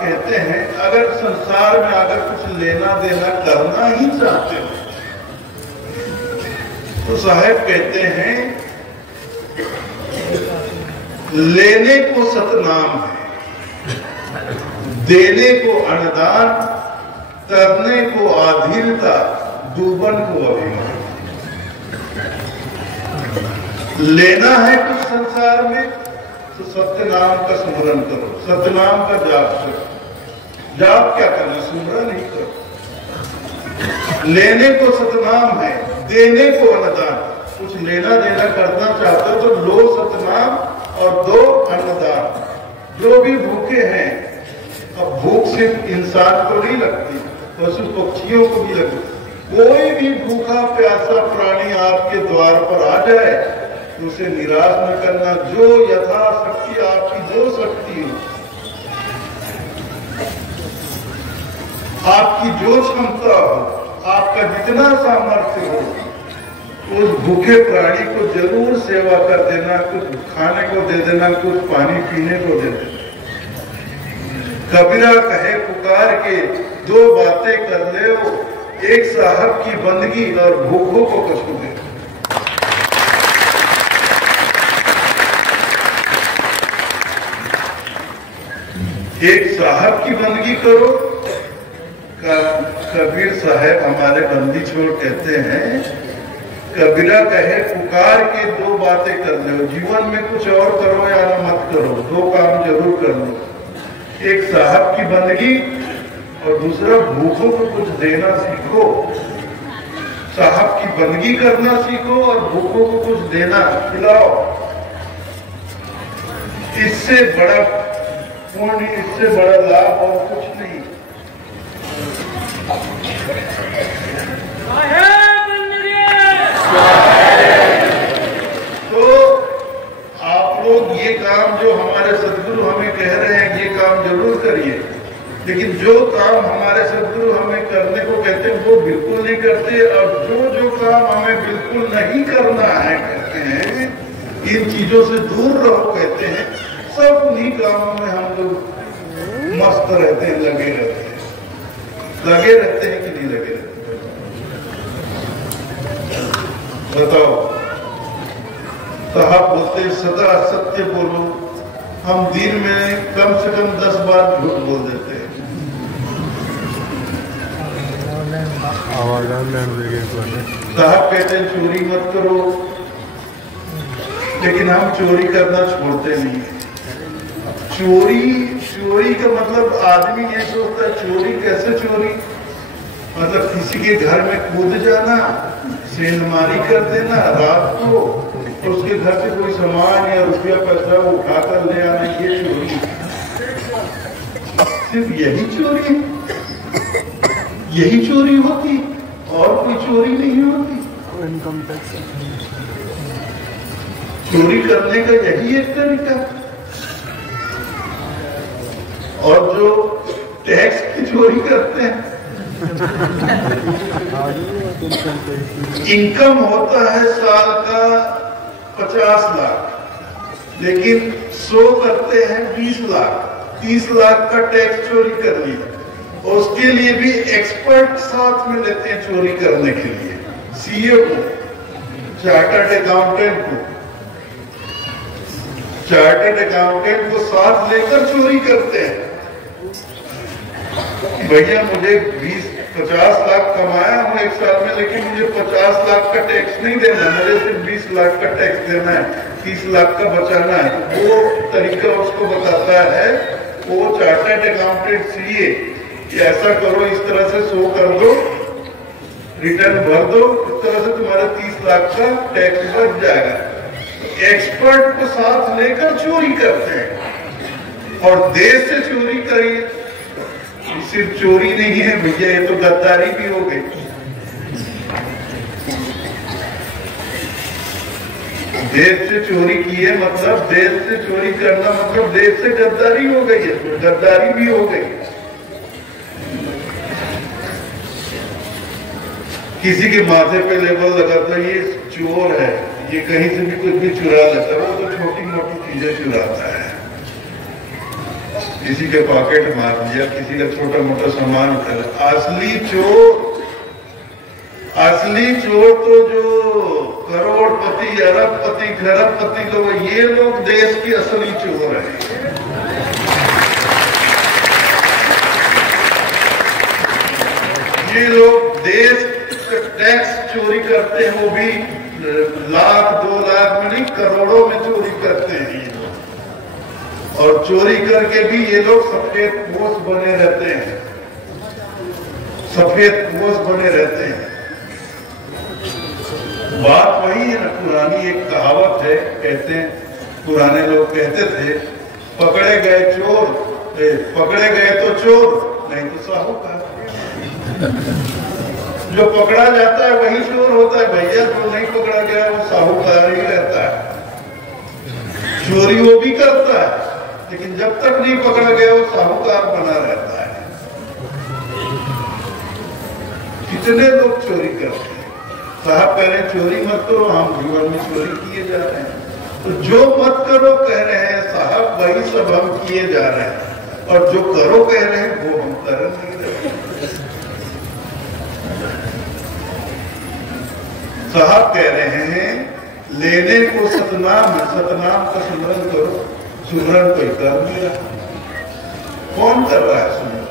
कहते हैं अगर संसार में अगर कुछ लेना देना करना ही चाहते हो तो साहब कहते हैं लेने को सतनाम है, देने को अनुदान, करने को आधीनता, डूबन को अभिमान। लेना है कुछ संसार में तो सत्य नाम का स्मरण करो, सतनाम का जाप करो। जाप क्या करना, स्मरण ही करो। लेने को सतनाम है, देने को अनुदान। कुछ लेना देना करना चाहते हो तो लो सतनाम और दो अन्नदान। जो भी भूखे हैं, अब भूख सिर्फ इंसान को नहीं लगती, पशु पक्षियों को भी लगती। कोई भी भूखा प्यासा प्राणी आपके द्वार पर आ जाए तो उसे निराश न करना। जो यथाशक्ति आपकी जो शक्ति हो, आपकी जो क्षमता हो, आपका जितना सामर्थ्य हो, उस भूखे प्राणी को जरूर सेवा कर देना। कुछ खाने को दे देना, कुछ पानी पीने को दे देना। कबीरा कहे पुकार के दो बातें कर ले, एक साहब की बंदगी और भूखों को कष्ट दे। एक साहब की बंदगी करो। कबीर साहब हमारे बंदी छोड़ कहते हैं, कबीरा कहे पुकार के दो बातें कर लो। जीवन में कुछ और करो या ना मत करो, दो काम जरूर कर लो। एक साहब की बंदगी और दूसरा भूखों को कुछ देना सीखो। साहब की बंदगी करना सीखो और भूखों को कुछ देना, खिलाओ। इससे बड़ा पुण्य, इससे बड़ा लाभ और कुछ नहीं। तो आप लोग ये काम जो हमारे सदगुरु हमें कह रहे हैं, ये काम जरूर करिए। लेकिन जो काम हमारे सदगुरु हमें करने को कहते हैं वो बिल्कुल नहीं करते, और जो काम हमें बिल्कुल नहीं करना है कहते हैं, इन चीजों से दूर रहो कहते हैं। सब उन्हीं कामों में हम लोग मस्त रहते हैं, लगे रहते हैं। लगे रहते हैं कि नहीं लगे रहते? बताओ। साहब बोलते सदा सत्य बोलो। हम दिन में कम से कम 10 बार झूठ बोल देते हैं। साहब कहते हैं चोरी मत करो, लेकिन हम चोरी करना छोड़ते नहीं। चोरी का मतलब आदमी ये सोचता है चोरी कैसे चोरी, मतलब किसी के घर में कूद जाना, सेंधमारी कर देना रात को, तो उसके घर से कोई सामान या रुपया पैसा उठा कर ले आना, ये चोरी। सिर्फ यही चोरी, यही चोरी होती, और कोई चोरी नहीं होती। इनकम टैक्स चोरी करने का यही एक तरीका। और जो टैक्स की चोरी करते हैं, इनकम होता है साल का 50 लाख, लेकिन 100 करते हैं 20 लाख। 30 लाख का टैक्स चोरी कर लिया। उसके लिए भी एक्सपर्ट साथ में लेते हैं चोरी करने के लिए। सीए को, चार्टर्ड अकाउंटेंट को, चार्टर्ड अकाउंटेंट को साथ लेकर चोरी करते हैं। भैया मुझे 20-50 लाख कमाया हूँ एक साल में, लेकिन मुझे 50 लाख का टैक्स नहीं देना, मुझे सिर्फ 20 लाख का टैक्स देना है, 30 लाख का बचाना है। वो तरीका उसको बताता है वो चार्टर्ड अकाउंटेंट सीए कि ऐसा करो, इस तरह से शो कर दो, रिटर्न भर दो, इस तरह से तुम्हारा 30 लाख का टैक्स बच जाएगा। एक्सपर्ट को साथ लेकर चोरी करते हैं। और देश से चोरी करिए, सिर्फ चोरी नहीं है भैया, ये तो गद्दारी भी हो गई। देश से चोरी की है मतलब, देश से चोरी करना मतलब देश से गद्दारी हो गई है, गद्दारी भी हो गई। किसी के माथे पे लेबल लगाता है ये चोर है, ये कहीं से भी कुछ भी चुरा लेता है, वो तो छोटी मोटी चीजें चुराता है। किसी के पॉकेट मार दिया, किसी का छोटा मोटा सामान उठा। असली चोर तो जो करोड़पति, अरबपति, खरबपति लोग, ये लोग देश की असली चोर हैं। ये लोग देश का टैक्स चोरी करते हैं, वो भी लाख 2 लाख में नहीं, करोड़ों में चोरी करते हैं ये लोग। और चोरी करके भी ये लोग सफेद पोश बने रहते हैं, सफेद पोश बने रहते हैं। बात वही है ना, पुरानी एक कहावत है, कहते हैं, पुराने लोग कहते थे, पकड़े गए चोर, पकड़े गए तो चोर, नहीं तो साहूकार। जो पकड़ा जाता है वही चोर होता है भैया, जो नहीं पकड़ा गया वो साहूकार ही रहता है। चोरी वो भी करता है, लेकिन जब तक नहीं पकड़ा गया वो साहूकार बना रहता है। कितने लोग चोरी करते हैं। साहब कह रहे हैं चोरी मत करो, हम जीवन में चोरी किए जा रहे हैं। तो जो मत करो कह रहे हैं साहब, वही सब हम किए जा रहे हैं, और जो करो कह रहे हैं वो हम कर नहीं रहे। साहब कह रहे हैं लेने को सतनाम है, सतनाम का सुमरन करो, सुमरन कोई कर नहीं रहा। कौन कर रहा है सुमरन?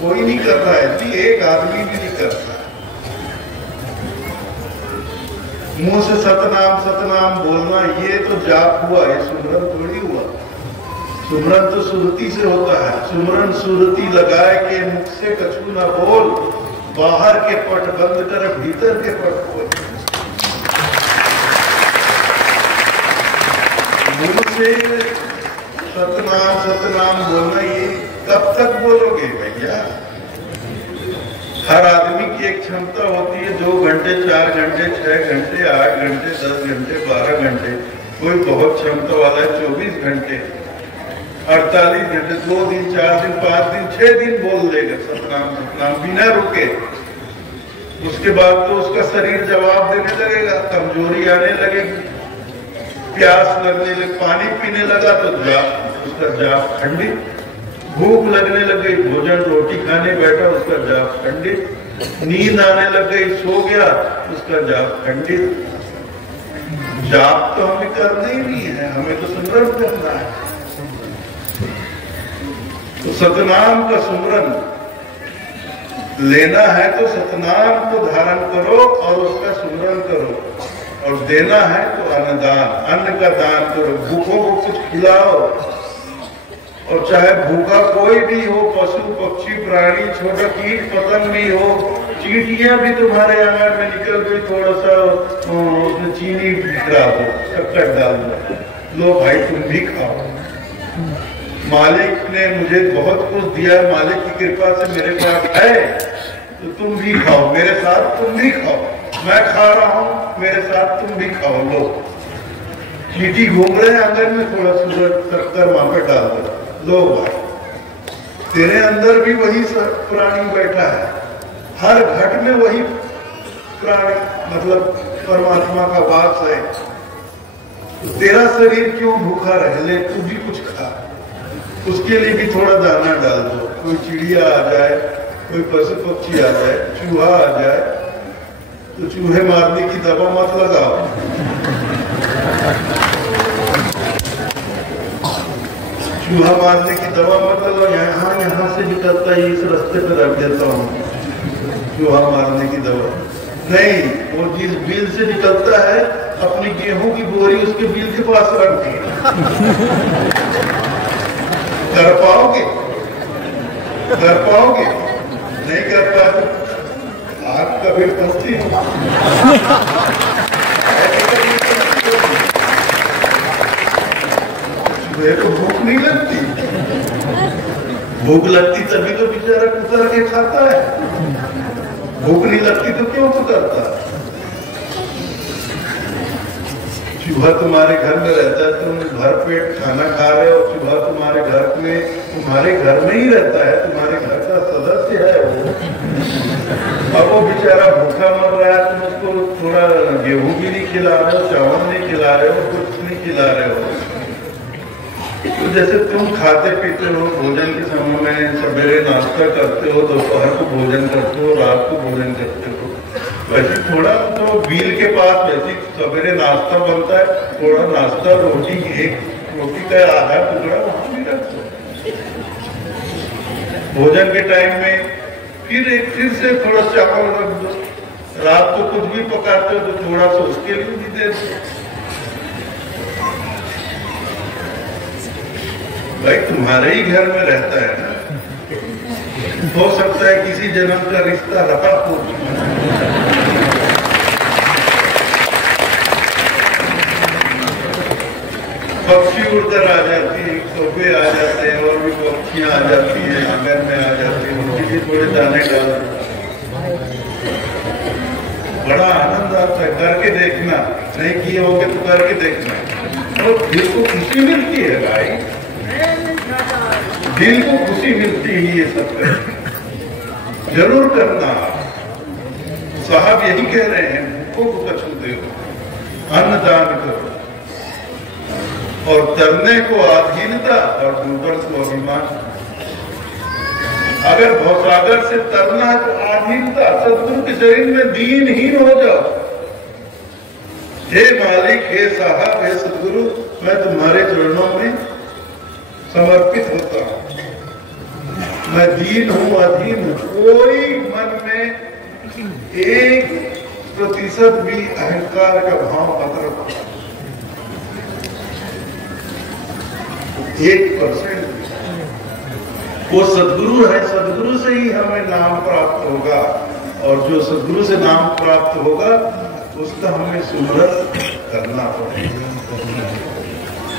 कोई नहीं कर रहा है जी, एक आदमी भी नहीं करता। मुंह से सतनाम सतनाम बोलना ये तो जाप हुआ, ये सुमरन थोड़ी हुआ। सुमरन तो सुरती से होता है। सुमरन सुरती लगाए के मुख से कछु ना बोल, बाहर के पट बंद कर भीतर के पट खोल। मुंह से सतनाम सतनाम बोलना ये कब तक बोलोगे भैया? हर आदमी की एक क्षमता होती है, 2 घंटे 4 घंटे 6 घंटे 8 घंटे 10 घंटे 12 घंटे, कोई बहुत क्षमता वाला है 24 घंटे 48 घंटे, 2 दिन 4 दिन 5 दिन 6 दिन बोल लेगा सतनाम सतनाम बिना रुके। उसके बाद तो उसका शरीर जवाब देने लगेगा, कमजोरी आने लगेगी, प्यास लगने लगे, पानी पीने लगा तो जाप, उसका जाप खंडित। भूख लगने लग गई, भोजन रोटी खाने बैठा, उसका जाप खंडित। नींद आने लग गई, सो गया, उसका जाप खंडित। जाप तो हमें करना ही नहीं है, हमें तो सुमरन करना है। तो सतनाम का सुमरन लेना है तो सतनाम को धारण करो और उसका सुमरन करो, और देना है तो अन्नदान, अन्न का दान करो। भूखों को कुछ खिलाओ, और चाहे भूखा कोई भी हो, पशु पक्षी प्राणी, छोटा कीट पतंग भी हो, चींटियां भी तुम्हारे आंगन में निकल गई, थोड़ा सा उसमें चीनी डाल दो, शक्कर डाल दो, लो भाई तुम भी खाओ। मालिक ने मुझे बहुत कुछ दिया, मालिक की कृपा से मेरे पास है, तो तुम भी खाओ, मेरे साथ तुम भी खाओ। मैं खा रहा हूँ, मेरे साथ तुम भी खाओ। लो, चींटी घूम रहे हैं आंगन में, थोड़ा सूरज शक्कर वहां पर डाल दो, लो भाई। तेरे अंदर भी वही प्राणी बैठा है, हर घट में वही प्राणी मतलब परमात्मा का वास है। तेरा शरीर क्यों भूखा रह ले, तू भी कुछ खा। उसके लिए भी थोड़ा दाना डाल दो, कोई चिड़िया आ जाए, कोई पशु पक्षी आ जाए, चूहा आ जाए, तो चूहे मारने की दवा मत लगाओ। चूहा मारने की दवा मत लगाओ, यहाँ से निकलता है, इस रास्ते पे रख देता हूँ चूहा मारने की दवा नहीं। वो जिस बिल से निकलता है, अपनी गेहूं की बोरी उसके बिल के पास रख दी। कर पाओगे? कर पाओगे? नहीं कर पाते, आग का बिल पहुंचती है। तो भूख नहीं लगती, भूख लगती तभी तो बेचारा कुतर के खाता है। भूख नहीं लगती तो क्यों कुतरता? चूहा तुम्हारे घर में रहता है, तुम भर पेट खाना खा रहे हो, चूहा तुम्हारे घर में ही रहता है, तुम्हारे घर का सदस्य है वो। अब वो बेचारा भूखा मर रहा है, तुम उसको थोड़ा गेहूं भी नहीं खिला रहे हो, चावल नहीं खिला रहे हो, कुछ नहीं खिला रहे हो। तो जैसे तुम खाते पीते हो, भोजन के समय में सवेरे नाश्ता करते हो, दोपहर को भोजन करते हो, रात को भोजन करते हो, वैसे थोड़ा तो बील के पास वैसे सवेरे नाश्ता बनता है, थोड़ा नाश्ता रोटी, एक रोटी का आधा टुकड़ा वहां भी रखो। भोजन के टाइम में फिर से थोड़ा चावल रख दो। रात को कुछ भी पकाते हो तो थोड़ा सा उसके लिए भी दे दो। भाई तुम्हारे ही घर में रहता है ना, हो सकता है किसी जन्म का रिश्ता रहा हो। पक्षी उड़कर आ जाती है, कौवे आ जाते हैं, और भी पक्षियां आ जाती हैं, आंगन में आ जाती है, उनके भी थोड़े दाने डाल। बड़ा आनंद आता है, करके देखना, नहीं किए होगे तो करके देखना, और दिल को खुशी मिलती है भाई, दिल को खुशी मिलती है ये सब करके। जरूर करना। साहब यही कह रहे हैं, भूखों को कछु दो, अन्न दान करो, और तरने को आधीनता और दुर्बल को अभिमान। अगर भवसागर से तरना है तो आधीनता, सदगुरु के शरीर में दीनहीन हो जाओ। हे मालिक, हे साहब, हे सदगुरु, मैं तुम्हारे चरणों में समर्पित होता हूं। मैं दीन हूं, अधीन हूं। कोई मन में 1% भी अहंकार का भाव मत रखो। 1% वो सदगुरु है, सदगुरु से ही हमें नाम प्राप्त होगा, और जो सदगुरु से नाम प्राप्त होगा उसका हमें सुमरन करना पड़ेगा।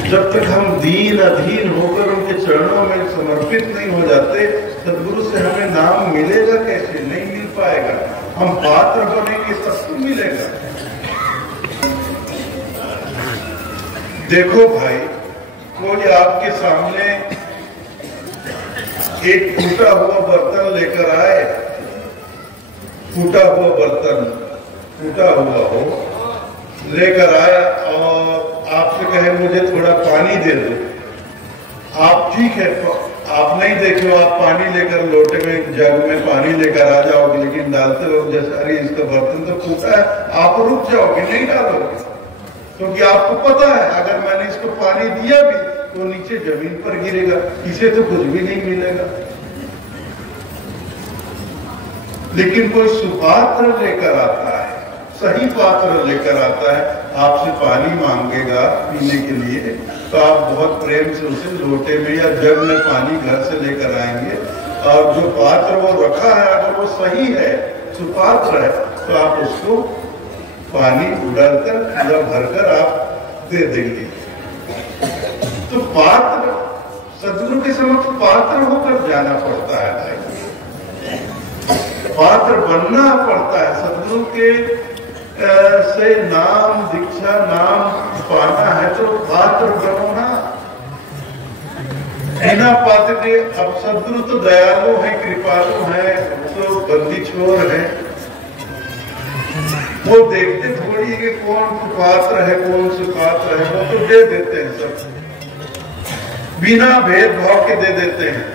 जब तक हम दीन अधीन होकर उनके चरणों में समर्पित नहीं हो जाते, सदगुरु से हमें नाम मिलेगा कैसे? नहीं मिल पाएगा। हम पात्र बनेंगे सबको मिलेगा। देखो भाई, कोई आपके सामने एक टूटा हुआ बर्तन लेकर आए, टूटा हुआ बर्तन, टूटा हुआ हो, लेकर आए और आपसे कहे मुझे थोड़ा पानी दे दो। आप ठीक है, आप नहीं देखे, आप पानी लेकर लोटे में, जग में पानी लेकर आ जाओगे, लेकिन डालते हो जैसे अरे इसका बर्तन तो टूटा है, आप रुक जाओगे, नहीं डालोगे, क्योंकि आपको पता है अगर मैंने इसको पानी दिया भी तो नीचे जमीन पर गिरेगा, इसे तो कुछ भी नहीं मिलेगा। लेकिन कोई सुपात्र लेकर आता है, सही पात्र लेकर आता है, आपसे पानी मांगेगा पीने के लिए, तो आप बहुत प्रेम से उसे लोटे में या जग में पानी घर से लेकर आएंगे, और जो पात्र वो रखा है अगर वो सही है, सुपात्र है, तो आप उसको पानी उड़ाकर या भरकर आप दे देंगे। तो पात्र, सदगुरु के समक्ष पात्र होकर जाना पड़ता है भाई, पात्र बनना पड़ता है। सदगुरु के से नाम दीक्षा, नाम पाना है तो पात्र बनो ना। बिना पात्र के, अब सदगुरु तो दयालु है, कृपालु है, तो बंदी छोर है, वो देखते थोड़ी कि कौन कुपात्र है कौन सुपात्र है, वो तो दे देते हैं सब, बिना भेदभाव के दे देते हैं।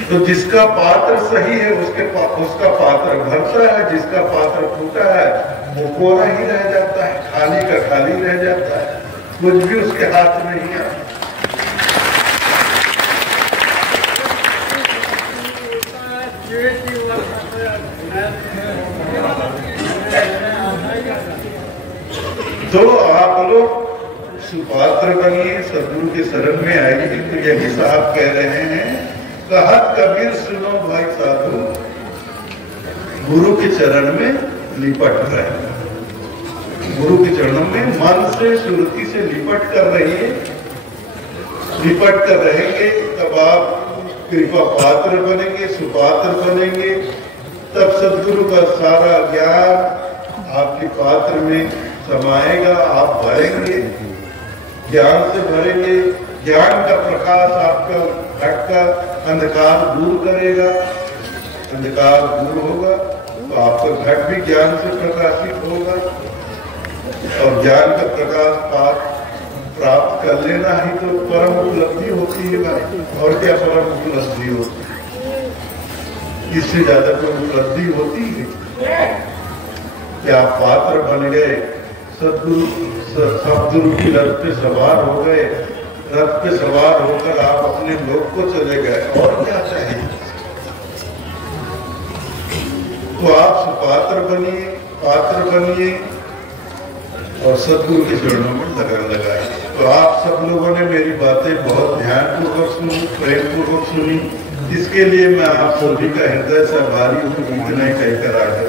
तो जिसका पात्र सही है उसका पात्र भरता है, जिसका पात्र टूटा है वो कोरा ही रह जाता है, खाली का खाली रह जाता है, कुछ भी उसके हाथ में नहीं आता। तो आप लोग सुपात्र बनिए, सदगुरु के शरण में आइए। तो यही साहब कह रहे हैं, कहत कबीर सुनो भाई साधु, गुरु के चरण में लिपट रहे, गुरु के चरणों में मन से सुरति से लिपट कर रहिए, लिपट कर रहेंगे, तब आप कृपा पात्र बनेंगे, सुपात्र बनेंगे। तब सदगुरु का सारा ज्ञान आपके पात्र में समाएगा, आप भरेंगे, ज्ञान से भरेंगे, ज्ञान का प्रकाश आपका घट का अंधकार दूर करेगा, अंधकार दूर होगा तो आपका घट भी ज्ञान से प्रकाशित होगा, और ज्ञान का प्रकाश प्राप्त कर लेना ही तो परम उपलब्धि होती है भाई। और क्या परम उपलब्धि होती है? इससे ज्यादा कोई उपलब्धि होती है क्या? पात्र बन गए, सदगुरु की रथ पे सवार हो गए, रथ पे सवार होकर आप अपने लोक को चले गए, और क्या चाहिए? तो आप सुपात्र बनिए, पात्र बनिए और सदगुरु के चरणों में लगन लगाए। तो आप सब लोगों ने मेरी बातें बहुत ध्यानपूर्वक सुनी, प्रेम पूर्वक सुनी, इसके लिए मैं आप सभी का हृदय से आभारी हूँ। इतना ही कहकर आगे